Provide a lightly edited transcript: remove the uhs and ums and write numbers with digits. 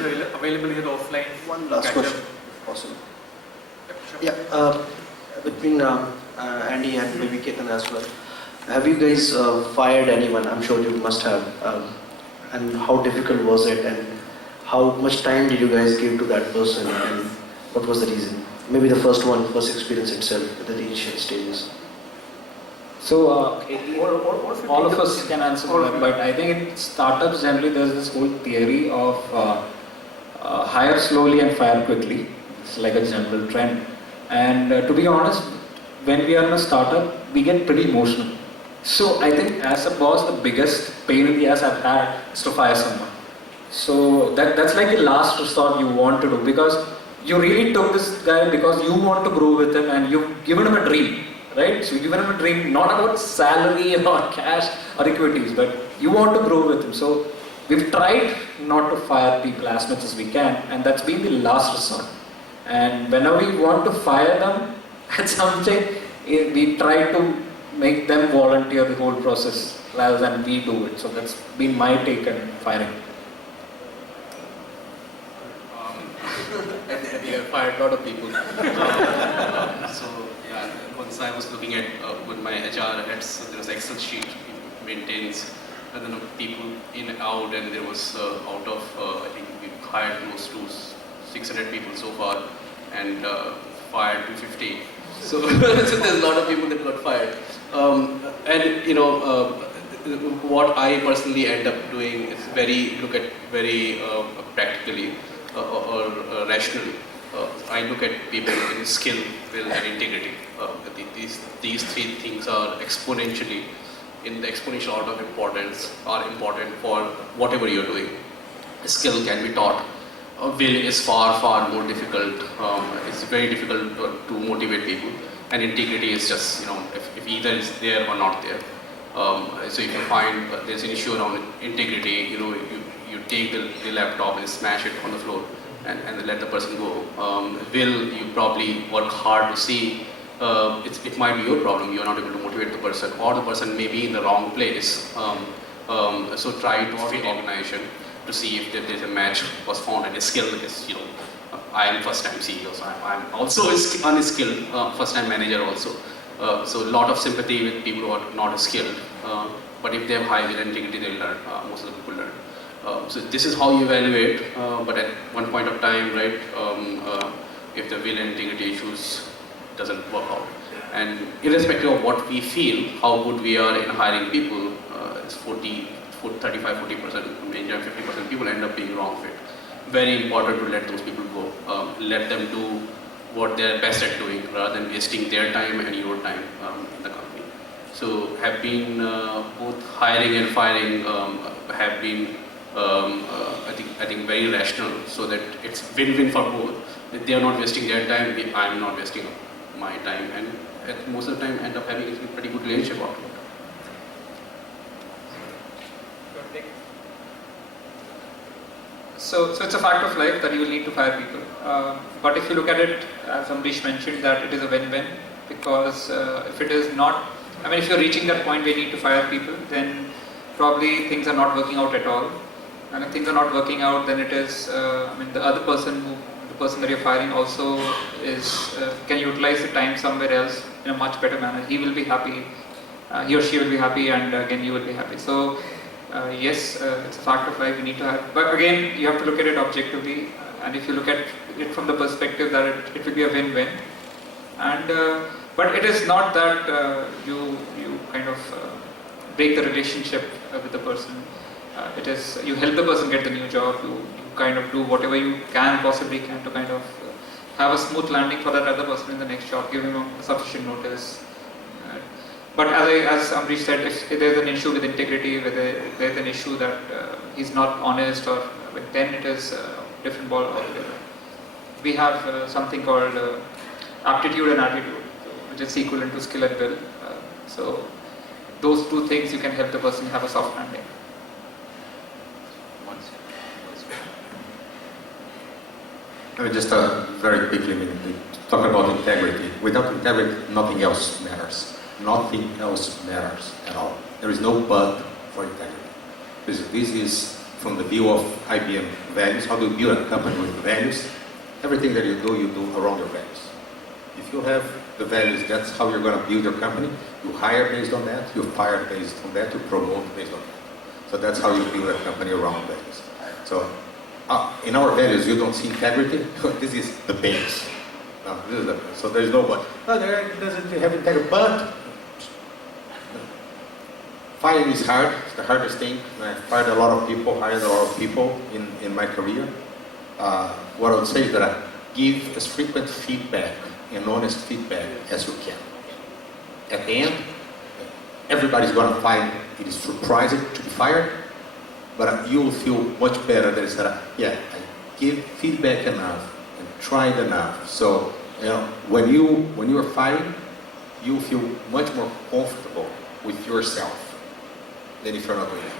available here offline. One last question, possible. Yep, sure. Yeah, between Andy and maybe Ketan as well. Have you guys fired anyone? I'm sure you must have. And how difficult was it? And how much time did you guys give to that person? And what was the reason? Maybe the first experience itself at the initial stages. So all of us can answer that, but I think in startups generally there's this whole theory of hire slowly and fire quickly. It's like a general trend. And to be honest, when we are in a startup, we get pretty emotional. So I think as a boss, the biggest pain in the ass I've had is to fire someone. So that's like the last resort you want to do, because you really took this guy because you want to grow with him and you've given him a dream, right? So you've given him a dream not about salary or cash or equities, but you want to grow with him. So we've tried not to fire people as much as we can, and that's been the last resort. And whenever we want to fire them, at some point we try to make them volunteer the whole process rather than we do it. So that's been my take on firing. I fired a lot of people. So yeah, once I was looking at with my HR heads, there was Excel sheet maintains, and then people in and out, and there was out of I think we hired close to 600 people so far, and fired 250. So, so there's a lot of people that got fired. And you know, what I personally end up doing is look at very practically or rationally. I look at people in skill, will, and integrity. These three things are exponentially, in the exponential order of importance, are important for whatever you're doing. Skill can be taught. Will is far more difficult. It's very difficult to motivate people. And integrity is just, you know, if either is there or not there. So if you find there's an issue around integrity, you know, you take the laptop and smash it on the floor and let the person go. Will, you probably work hard to see, it might be your problem, you're not able to motivate the person, or the person may be in the wrong place. So try to fit organization to see if there's a match was found, and a skill is, you know, I am first time CEO, so I'm also unskilled, first time manager also. So a lot of sympathy with people who are not skilled, but if they have high will and integrity, they'll learn, most of the people learn. So this is how you evaluate, but at one point of time, right, if the will and integrity issues doesn't work out. And irrespective of what we feel, how good we are in hiring people, it's 35-40%, maybe 50% people end up being wrong fit. Very important to let those people go. Let them do what they're best at doing rather than wasting their time and your time in the company. So have been both hiring and firing have been I think very rational, so that it's win-win for both. That they are not wasting their time, I'm not wasting my time, and most of the time end up having a pretty good relationship out of it. So it's a fact of life that you will need to fire people. But if you look at it, as Amrish mentioned, that it is a win-win, because if it is not, I mean, if you're reaching that point where you need to fire people, then probably things are not working out at all. And if things are not working out, then it is, I mean, the person that you're firing also is can utilize the time somewhere else in a much better manner. He will be happy, he or she will be happy, and again you will be happy. So yes, it's a fact of life. You need to have, but again, you have to look at it objectively. And if you look at it from the perspective that it will be a win-win, and but it is not that you kind of break the relationship with the person. It is you help the person get the new job. You kind of do whatever you possibly can to kind of have a smooth landing for that other person in the next job. Give him a sufficient notice. But as Amrish said, if there's an issue with integrity, whether there's an issue that he's not honest, or then it is a different ball altogether. We have something called aptitude and attitude, which is equivalent to skill and will. So those two things you can help the person have a soft landing. Just very quickly, talk about integrity. Without integrity, nothing else matters. Nothing else matters at all. There is no but for integrity. This is from the view of IBM values. How do you build a company with values? Everything that you do around your values. If you have the values, that's how you're going to build your company. You hire based on that, you fire based on that, you promote based on that. So that's how you build a company around values. So in our values, you don't see integrity. This is the base. No, this is so there's no but. No, there doesn't have integrity, but firing is hard. It's the hardest thing. I fired a lot of people, hired a lot of people in my career. What I would say is that I give as frequent feedback and honest feedback as you can. At the end, everybody's going to find it is surprising to be fired, but you will feel much better that it's that, yeah, I give feedback enough and tried enough. So, you know, when you are firing, you feel much more comfortable with yourself than if you're not doing it.